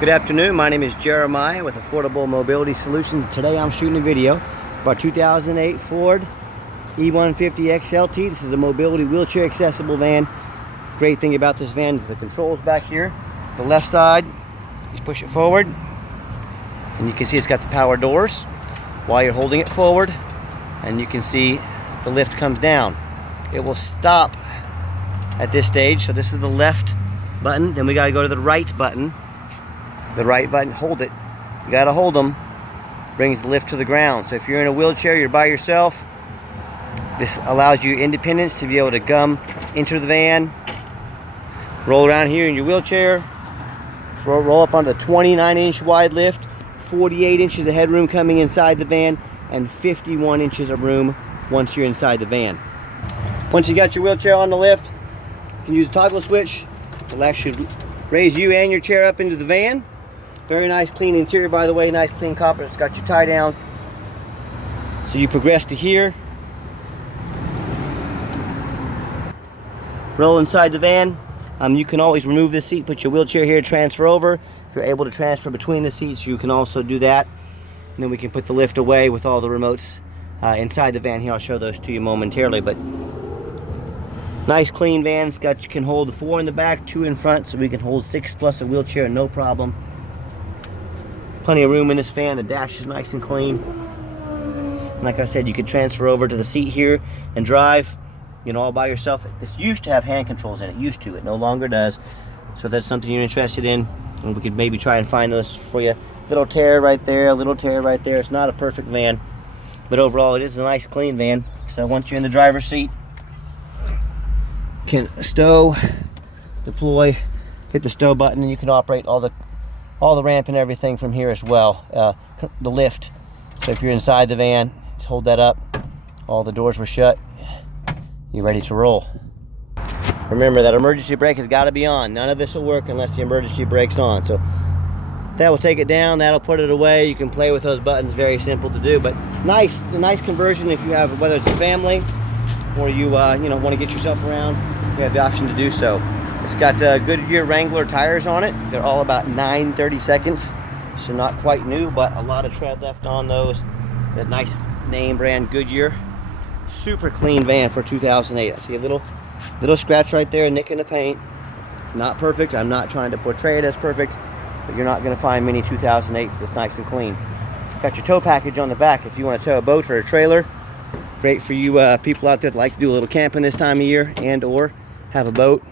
Good afternoon, my name is Jeremiah with Affordable Mobility Solutions. Today I'm shooting a video of our 2008 Ford E-150 XLT. This is a mobility wheelchair accessible van. Great thing about this van is the controls back here. The left side, you push it forward and you can see it's got the power doors while you're holding it forward, and you can see the lift comes down. It will stop at this stage, so this is the left button. Then we got to go to the right button. The right button, hold it. You got to hold them. Brings the lift to the ground. So if you're in a wheelchair, you're by yourself, this allows you independence to be able to come into the van, roll around here in your wheelchair, roll up onto the 29-inch wide lift, 48 inches of headroom coming inside the van, and 51 inches of room once you're inside the van. Once you got your wheelchair on the lift, you can use a toggle switch. It'll actually raise you and your chair up into the van. Very nice clean interior, by the way, nice clean carpet. It's got your tie downs. So you progress to here. Roll inside the van. You can always remove this seat, put your wheelchair here, transfer over. If you're able to transfer between the seats, you can also do that. And then we can put the lift away with all the remotes inside the van here. I'll show those to you momentarily. But nice clean van. It's got, you can hold 4 in the back, 2 in front, so we can hold 6 plus a wheelchair, no problem. Plenty of room in this van. The dash is nice and clean. And like I said, you can transfer over to the seat here and drive, you know, all by yourself. This used to have hand controls in it. It no longer does. So if that's something you're interested in, we could maybe try and find those for you. Little tear right there, little tear right there. It's not a perfect van, but overall it is a nice clean van. So once you're in the driver's seat, you can stow, deploy, hit the stow button, and you can operate all the ramp and everything from here as well. The lift. So if you're inside the van, just hold that up. All the doors were shut. You're ready to roll. Remember, that emergency brake has got to be on. None of this will work unless the emergency brake's on. So that will take it down. That'll put it away. You can play with those buttons. Very simple to do, but a nice conversion if you have, whether it's a family or you you know, want to get yourself around. You have the option to do so. It's got Goodyear Wrangler tires on it. They're all about 9/32, so not quite new, but a lot of tread left on those. That nice name brand Goodyear. Super clean van for 2008. I see a little scratch right there, nick in the paint. It's not perfect. I'm not trying to portray it as perfect, but you're not going to find many 2008s that's nice and clean. Got your tow package on the back if you want to tow a boat or a trailer. Great for you people out there that like to do a little camping this time of year and or have a boat.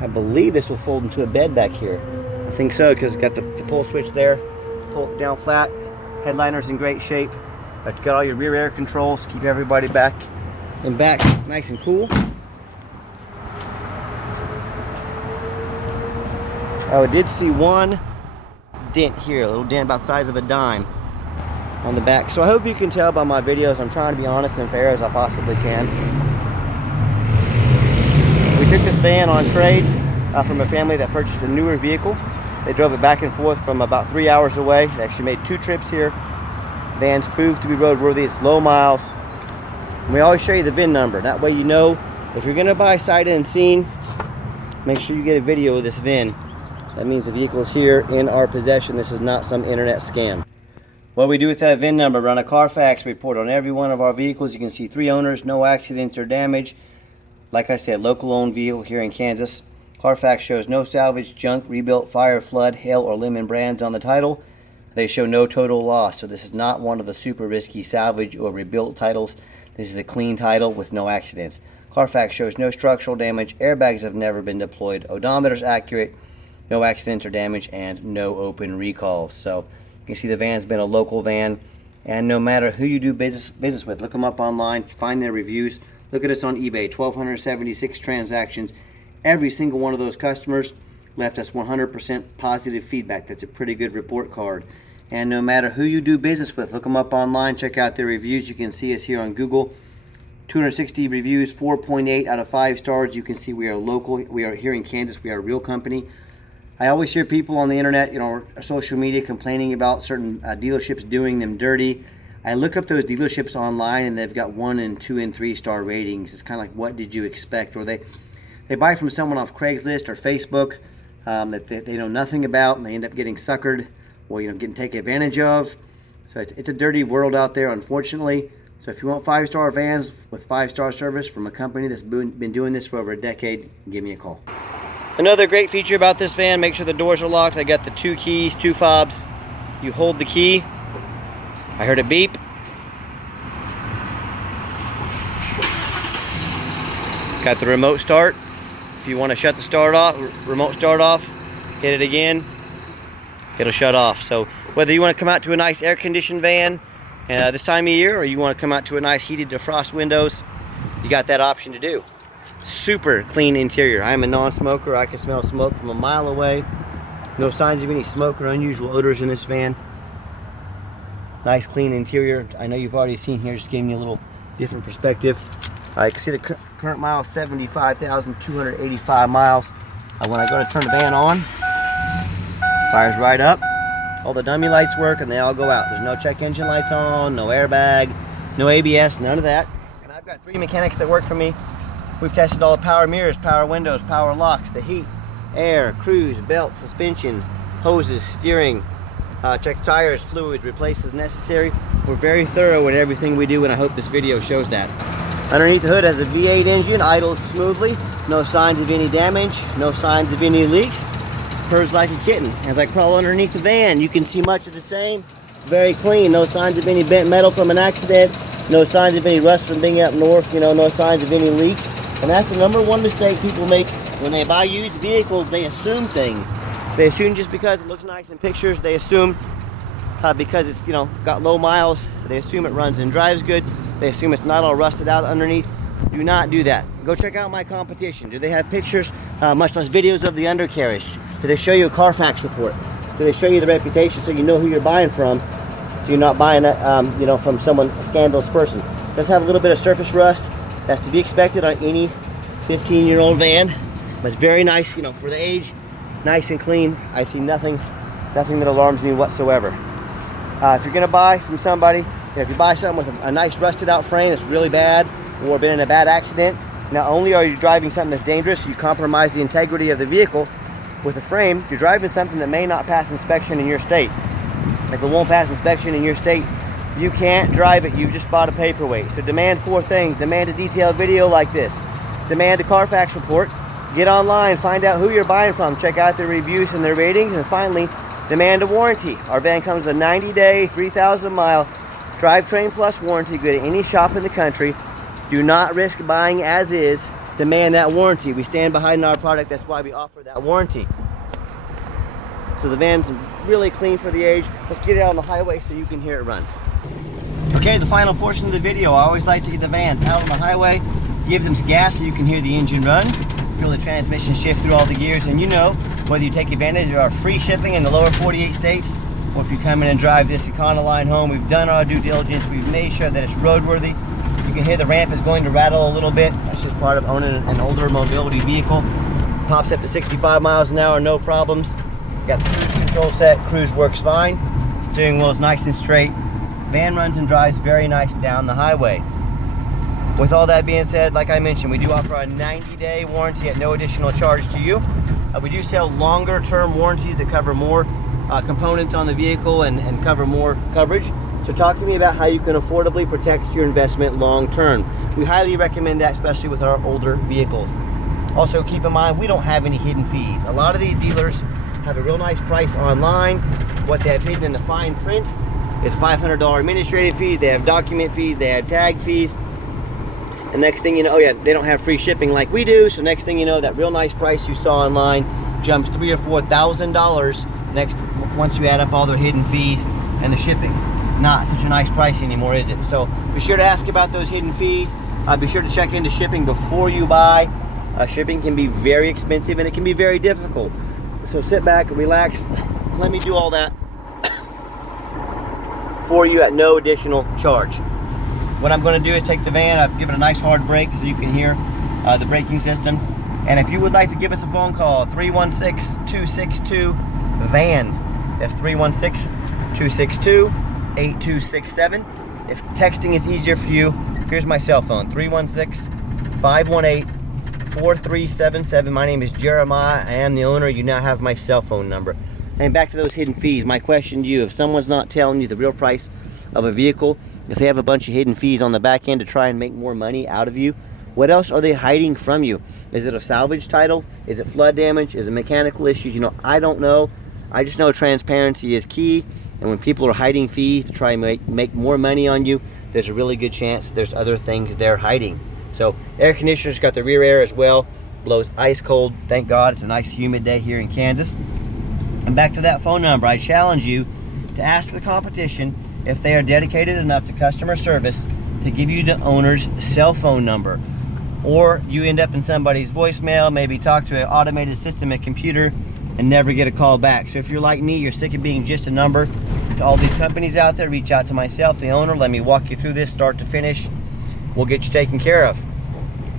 I believe this will fold into a bed back here. I think so, because it's got the pull switch there. Pull it down flat. Headliner's in great shape. Got all your rear air controls to keep everybody back nice and cool. Oh, I did see one dent here, a little dent about the size of a dime on the back. So I hope you can tell by my videos, I'm trying to be honest and fair as I possibly can. We took this van on trade from a family that purchased a newer vehicle. They drove it back and forth from about 3 hours away. They actually made 2 trips here. Van's proved to be roadworthy. It's low miles. And we always show you the VIN number. That way you know if you're going to buy sight unseen, make sure you get a video of this VIN. That means the vehicle is here in our possession. This is not some internet scam. What we do with that VIN number, run a Carfax report on every one of our vehicles. You can see 3 owners, no accidents or damage. Like I said, local owned vehicle here in Kansas. Carfax shows no salvage, junk, rebuilt, fire, flood, hail, or lemon brands on the title. They show no total loss, so this is not one of the super risky salvage or rebuilt titles. This is a clean title with no accidents. Carfax shows no structural damage, airbags have never been deployed, odometer's accurate, no accidents or damage, and no open recalls. So you can see the van's been a local van, and no matter who you do business with, look them up online, find their reviews. Look at us on eBay, 1,276 transactions. Every single one of those customers left us 100% positive feedback. That's a pretty good report card. And no matter who you do business with, look them up online, check out their reviews. You can see us here on Google. 260 reviews, 4.8 out of 5 stars. You can see we are local. We are here in Kansas. We are a real company. I always hear people on the internet, you know, or social media complaining about certain dealerships doing them dirty. I look up those dealerships online and they've got 1 and 2 and 3 star ratings. It's kind of like, what did you expect? Or they buy from someone off Craigslist or Facebook. that they know nothing about, and they end up getting suckered or getting taken advantage of. So it's a dirty world out there, unfortunately. So if you want 5-star vans with 5-star service from a company that's been doing this for over a decade, give me a call. Another great feature about this van, make sure the doors are locked. I got the 2 keys, 2 fobs. You hold the key. I heard a beep. Got the remote start. If you want to shut the start off, remote start off, hit it again, it'll shut off. So whether you want to come out to a nice air-conditioned van this time of year, or you want to come out to a nice heated defrost windows, you got that option to do. Super clean interior. I am a non-smoker. I can smell smoke from a mile away. No signs of any smoke or unusual odors in this van. Nice clean interior. I know you've already seen here, just giving you a little different perspective. You can see the current miles, 75,285 miles. When I go to turn the van on, fires right up. All the dummy lights work and they all go out. There's no check engine lights on, no airbag, no ABS, none of that. And I've got 3 mechanics that work for me. We've tested all the power mirrors, power windows, power locks, the heat, air, cruise, belt, suspension, hoses, steering, check tires, fluids, replace as necessary. We're very thorough in everything we do, and I hope this video shows that. Underneath the hood has a V8 engine, idles smoothly, no signs of any damage, no signs of any leaks. Purrs like a kitten. As I crawl underneath the van, you can see much of the same. Very clean, no signs of any bent metal from an accident, no signs of any rust from being up north, no signs of any leaks. And that's the #1 mistake people make when they buy used vehicles. They assume things. They assume just because it looks nice in pictures, they assume because it's got low miles, they assume it runs and drives good. They assume it's not all rusted out underneath. Do not do that. Go check out my competition. Do they have pictures, much less videos of the undercarriage? Do they show you a Carfax report? Do they show you the reputation so you know who you're buying from? So you're not buying from a scandalous person. It does have a little bit of surface rust. That's to be expected on any 15-year-old van. But it's very nice, for the age, nice and clean. I see nothing that alarms me whatsoever. If you're gonna buy from somebody, if you buy something with a nice rusted out frame that's really bad or been in a bad accident, not only are you driving something that's dangerous, you compromise the integrity of the vehicle with the frame, you're driving something that may not pass inspection in your state. If it won't pass inspection in your state, you can't drive it. You've just bought a paperweight. So demand 4 things. Demand a detailed video like this. Demand a Carfax report. Get online, find out who you're buying from, check out their reviews and their ratings, and finally, demand a warranty. Our van comes with a 90-day, 3,000-mile drivetrain plus warranty, good at any shop in the country. Do not risk buying as is. Demand that warranty. We stand behind our product. That's why we offer that warranty. So the van's really clean for the age. Let's get it out on the highway so you can hear it run. Okay, the final portion of the video. I always like to get the vans out on the highway, give them some gas so you can hear the engine run, feel the transmission shift through all the gears, and whether you take advantage of our free shipping in the lower 48 states, or if you come in and drive this Econoline home, we've done our due diligence. We've made sure that it's roadworthy. You can hear the ramp is going to rattle a little bit. That's just part of owning an older mobility vehicle. Pops up to 65 miles an hour, no problems. Got the cruise control set. Cruise works fine. Steering wheel is nice and straight. Van runs and drives very nice down the highway. With all that being said, like I mentioned, we do offer a 90-day warranty at no additional charge to you. We do sell longer term warranties that cover more components on the vehicle and cover more coverage. So talk to me about how you can affordably protect your investment long term. We highly recommend that, especially with our older vehicles. Also keep in mind, we don't have any hidden fees. A lot of these dealers have a real nice price online. What they have hidden in the fine print is $500 administrative fees. They have document fees, they have tag fees. And next thing you know, they don't have free shipping like we do. So next thing you know, that real nice price you saw online jumps $3,000 or $4,000 once you add up all their hidden fees and the shipping. Not such a nice price anymore, is it? So be sure to ask about those hidden fees. Be sure to check into shipping before you buy. Shipping can be very expensive and it can be very difficult. So sit back, relax, let me do all that for you at no additional charge. What I'm going to do is take the van, I've given it a nice hard brake so you can hear the braking system. And if you would like to give us a phone call, 316-262-VANS. That's 316-262-8267. If texting is easier for you, here's my cell phone, 316-518-5787. 4377. My name is Jeremiah. I am the owner. You now have my cell phone number. And back to those hidden fees. My question to you, if someone's not telling you the real price of a vehicle, if they have a bunch of hidden fees on the back end to try and make more money out of you, what else are they hiding from you? Is it a salvage title? Is it flood damage? Is it mechanical issues? You know, I don't know. I just know transparency is key. And when people are hiding fees to try and make more money on you, there's a really good chance there's other things they're hiding. So air conditioner's got the rear air as well. Blows ice cold. Thank God it's a nice humid day here in Kansas. And back to that phone number, I challenge you to ask the competition if they are dedicated enough to customer service to give you the owner's cell phone number. Or you end up in somebody's voicemail, maybe talk to an automated system, a computer, and never get a call back. So if you're like me, you're sick of being just a number to all these companies out there, reach out to myself, the owner. Let me walk you through this start to finish. We'll get you taken care of.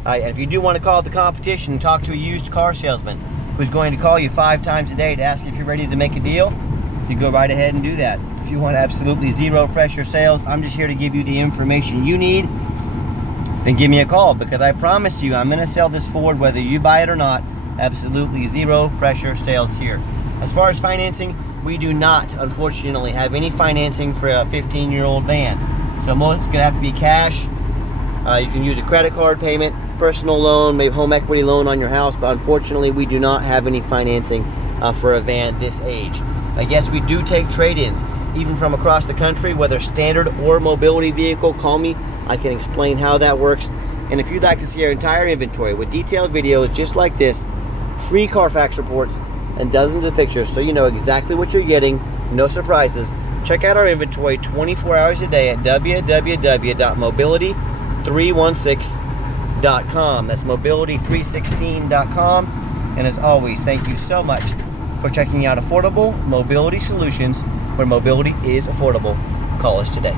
And if you do want to call the competition and talk to a used car salesman who's going to call you 5 times a day to ask if you're ready to make a deal, you go right ahead and do that. If you want absolutely zero pressure sales, I'm just here to give you the information you need. Then give me a call, because I promise you I'm going to sell this Ford whether you buy it or not. Absolutely zero pressure sales here. As far as financing, we do not, unfortunately, have any financing for a 15-year-old van. So most it's going to have to be cash. You can use a credit card payment, personal loan, maybe home equity loan on your house, but unfortunately we do not have any financing for a van this age. Yes, we do take trade-ins, even from across the country, whether standard or mobility vehicle. Call me, I can explain how that works. And if you'd like to see our entire inventory with detailed videos just like this, free Carfax reports, and dozens of pictures so you know exactly what you're getting, no surprises, check out our inventory 24 hours a day at www.mobility316.com. That's mobility316.com. And as always, thank you so much for checking out Affordable Mobility Solutions, where mobility is affordable. Call us today.